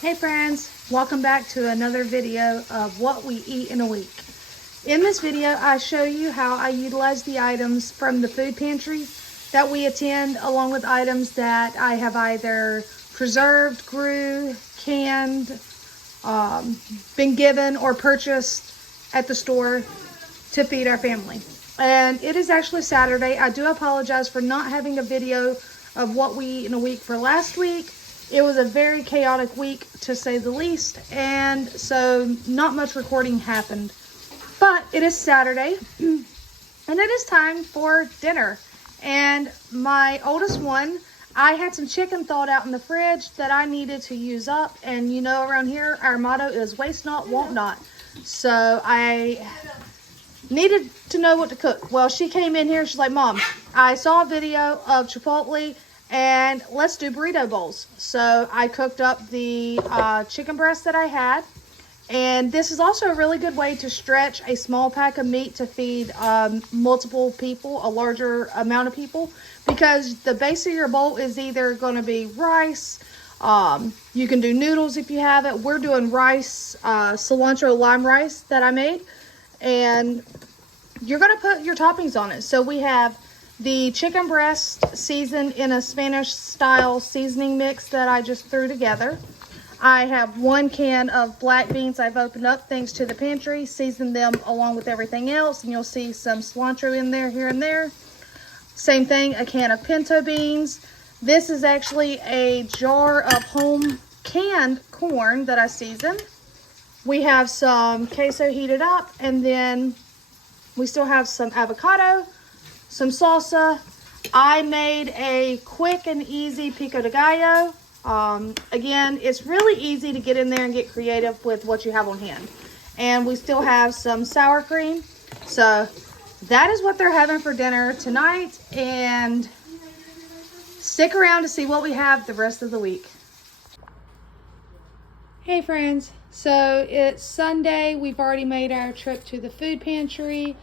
Hey friends, welcome back to another video of what we eat in a week. In this video, I show you how I utilize the items from the food pantry that we attend, along with items that I have either preserved, grew, canned, been given, or purchased at the store to feed our family. And it is actually Saturday. I do apologize for not having a video of what we eat in a week for last week. It was a very chaotic week, to say the least, and so not much recording happened. But it is Saturday, and it is time for dinner. And my oldest one, I had some chicken thawed out in the fridge that I needed to use up. And you know, around here, our motto is waste not, want not. So I needed to know what to cook. Well, she came in here, she's like, Mom, I saw a video of Chipotle, and let's do burrito bowls. So I cooked up the chicken breast that I had. And this is also a really good way to stretch a small pack of meat to feed multiple people, a larger amount of people. Because the base of your bowl is either going to be rice. You can do noodles if you have it. We're doing rice, cilantro lime rice that I made. And you're going to put your toppings on it. So we have the chicken breast seasoned in a Spanish style seasoning mix that I just threw together. I have 1 can of black beans I've opened up thanks to the pantry, seasoned them along with everything else, and you'll see some cilantro in there here and there. Same thing, a can of pinto beans. This is actually a jar of home canned corn that I seasoned. We have some queso heated up, and then we still have some avocado, some salsa. I made a quick and easy pico de gallo. Again, it's really easy to get in there and get creative with what you have on hand. And we still have some sour cream. So that is what they're having for dinner tonight. And stick around to see what we have the rest of the week. Hey friends, so it's Sunday. We've already made our trip to the food pantry.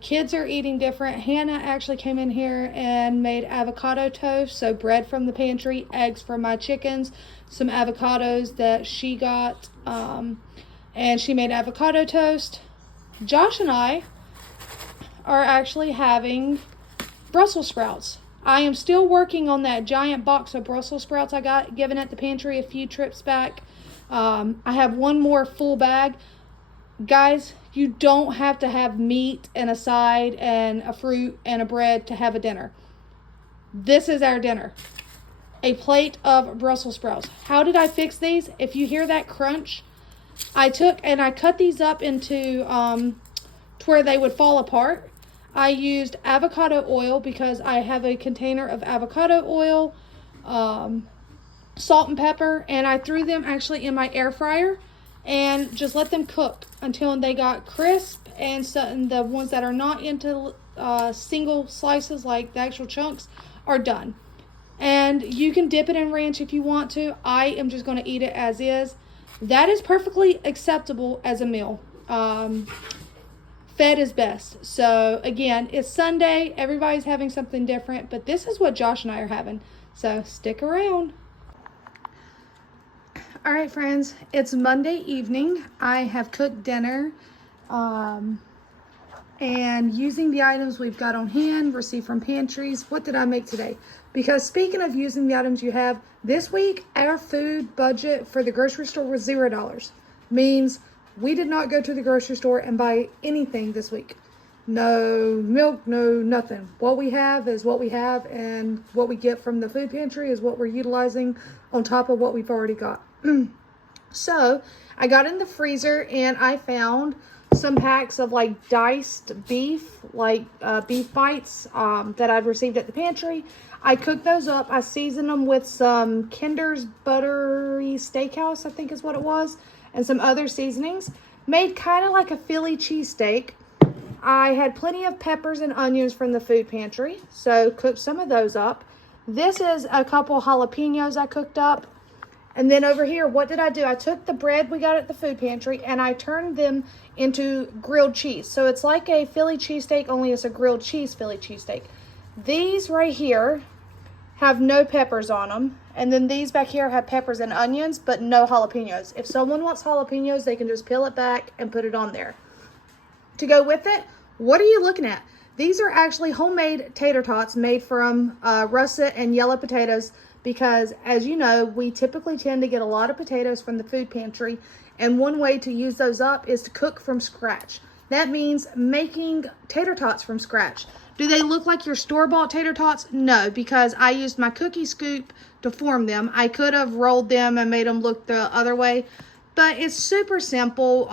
Kids are eating different. Hannah actually came in here and made avocado toast. So bread from the pantry, eggs for my chickens, some avocados that she got, and she made avocado toast. Josh and I are actually having Brussels sprouts. I am still working on that giant box of Brussels sprouts I got given at the pantry a few trips back. I have one more full bag. Guys, you don't have to have meat and a side and a fruit and a bread to have a dinner. This is our dinner. A plate of Brussels sprouts. How did I fix these? If you hear that crunch, I took and I cut these up into to where they would fall apart. I used avocado oil because I have a container of avocado oil, salt and pepper, and I threw them actually in my air fryer and just let them cook until they got crisp. And so the ones that are not into single slices, like the actual chunks, are done. And you can dip it in ranch if you want to. I am just going to eat it as is. That is perfectly acceptable as a meal. Fed is best. So again, it's Sunday. Everybody's having something different, but this is what Josh and I are having. So stick around. All right, friends, it's Monday evening. I have cooked dinner, and using the items we've got on hand, received from pantries. What did I make today? Because speaking of using the items you have, this week, our food budget for the grocery store was $0. Means we did not go to the grocery store and buy anything this week. No milk, no nothing. What we have is what we have, and what we get from the food pantry is what we're utilizing on top of what we've already got. So I got in the freezer and I found some packs of like diced beef, like beef bites that I'd received at the pantry. I cooked those up. I seasoned them with some Kinder's Buttery Steakhouse, I think is what it was, and some other seasonings. Made kind of like a Philly cheesesteak. I had plenty of peppers and onions from the food pantry, so cooked some of those up. This is a couple jalapenos I cooked up. And then over here, what did I do? I took the bread we got at the food pantry and I turned them into grilled cheese. So it's like a Philly cheesesteak, only it's a grilled cheese Philly cheesesteak. These right here have no peppers on them. And then these back here have peppers and onions, but no jalapenos. If someone wants jalapenos, they can just peel it back and put it on there. To go with it, what are you looking at? These are actually homemade tater tots made from russet and yellow potatoes because, as you know, we typically tend to get a lot of potatoes from the food pantry, and one way to use those up is to cook from scratch. That means making tater tots from scratch. Do they look like your store-bought tater tots? No, because I used my cookie scoop to form them. I could have rolled them and made them look the other way, but it's super simple.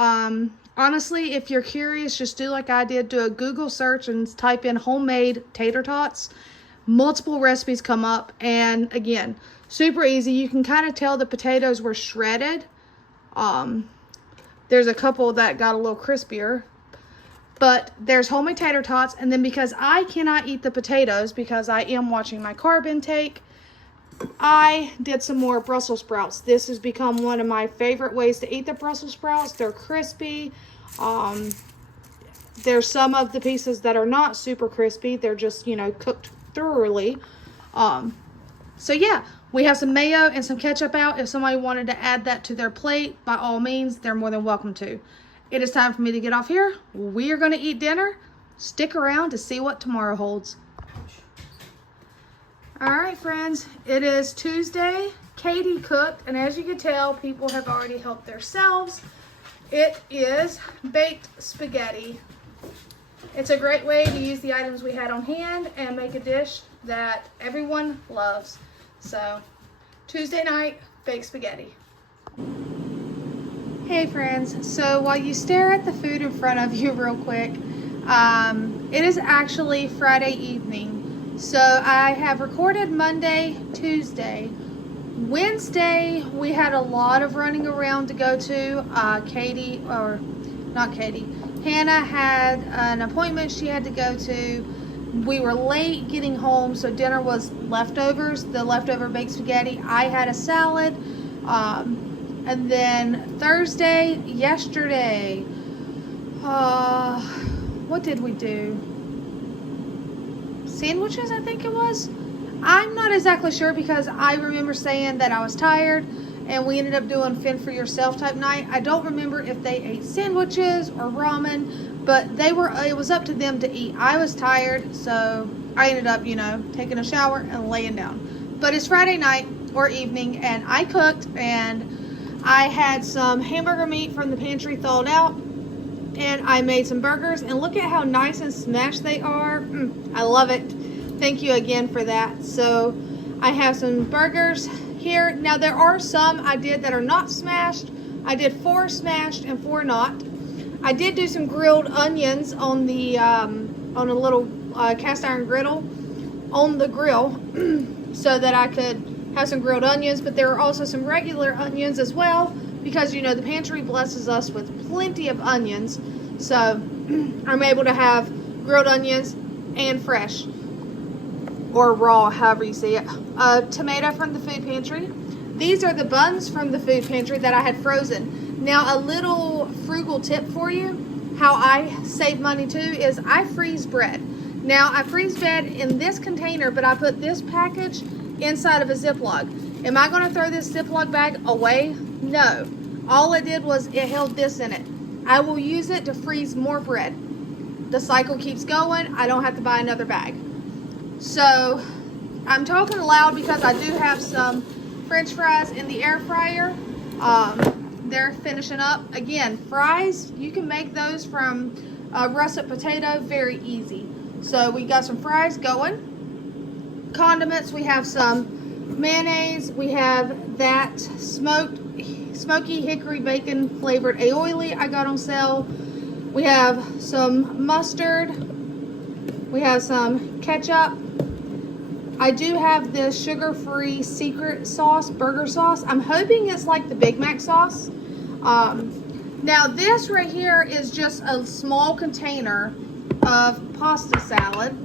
Honestly, if you're curious, just do like I did. Do a Google search and type in homemade tater tots. Multiple recipes come up, and again, super easy. You can kind of tell the potatoes were shredded. There's a couple that got a little crispier. But there's homemade tater tots, and then because I cannot eat the potatoes because I am watching my carb intake, I did some more Brussels sprouts. This has become one of my favorite ways to eat the Brussels sprouts. They're crispy. There's some of the pieces that are not super crispy. They're just, you know, cooked thoroughly. So yeah, we have some mayo and some ketchup out. If somebody wanted to add that to their plate, by all means, they're more than welcome to. It is time for me to get off here. We are going to eat dinner. Stick around to see what tomorrow holds. All right, friends. It is Tuesday. Katie cooked, and as you can tell, people have already helped themselves. It is baked spaghetti. It's a great way to use the items we had on hand and make a dish that everyone loves. So, Tuesday night, baked spaghetti. Hey friends, so while you stare at the food in front of you real quick, it is actually Friday evening. So I have recorded Monday, Tuesday. Wednesday, we had a lot of running around to go to. Hannah had an appointment she had to go to. We were late getting home, so dinner was leftovers, the leftover baked spaghetti. I had a salad. And then Thursday, yesterday, what did we do? Sandwiches, I think it was. I'm not exactly sure because I remember saying that I was tired and we ended up doing fend for yourself type night. I don't remember if they ate sandwiches or ramen, but it was up to them to eat. I was tired, so I ended up, you know, taking a shower and laying down. But it's Friday night or evening, and I cooked, and I had some hamburger meat from the pantry thawed out, and I made some burgers, and look at how nice and smashed they are. I love it. Thank you again for that. So I have some burgers here. Now there are some I did that are not smashed. I did 4 smashed and 4 not. I did do some grilled onions on the on a little cast iron griddle on the grill so that I could have some grilled onions, but there are also some regular onions as well because, you know, the pantry blesses us with plenty of onions. So I'm able to have grilled onions and fresh or raw, however you see it. Tomato from the food pantry. These are the buns from the food pantry that I had frozen. Now, a little frugal tip for you, how I save money too, is I freeze bread. Now, I freeze bread in this container, but I put this package inside of a Ziploc. Am I going to throw this Ziploc bag away? No. All it did was it held this in it. I will use it to freeze more bread. The cycle keeps going. I don't have to buy another bag. So I'm talking loud because I do have some French fries in the air fryer. They're finishing up. Again, fries, you can make those from russet potato very easy. So we got some fries going. Condiments, we have some mayonnaise, we have that smoky hickory bacon flavored aioli I got on sale, we have some mustard, we have some ketchup. I do have this sugar-free secret sauce, burger sauce. I'm hoping it's like the Big Mac sauce. Now this right here is just a small container of pasta salad.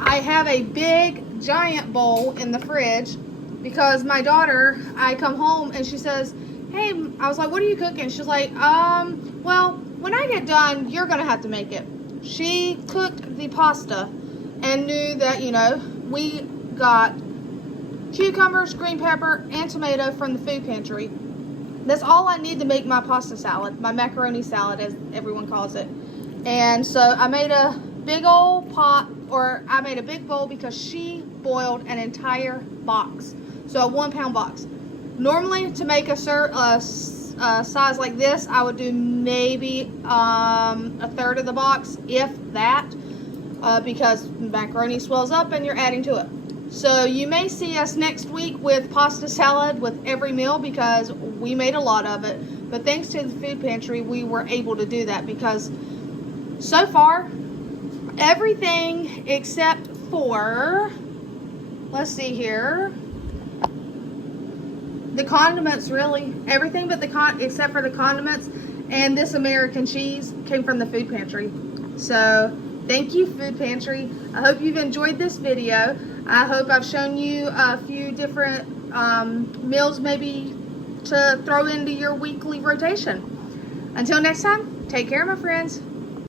I have a big, giant bowl in the fridge because my daughter, I come home and she says, hey, I was like, what are you cooking? She's like, well, when I get done, you're going to have to make it. She cooked the pasta and knew that, you know, we got cucumbers, green pepper, and tomato from the food pantry. That's all I need to make my pasta salad, my macaroni salad as everyone calls it. And so I made a big old pot, or I made a big bowl because she boiled an entire box. So a 1 pound box. Normally to make a size like this, I would do maybe a third of the box, if that, because macaroni swells up and you're adding to it. So you may see us next week with pasta salad with every meal because we made a lot of it. But thanks to the food pantry, we were able to do that because so far, everything except for, let's see here, the condiments, really. Everything but except for the condiments and this American cheese came from the food pantry. So thank you, food pantry. I hope you've enjoyed this video. I hope I've shown you a few different meals maybe to throw into your weekly rotation. Until next time, take care, my friends.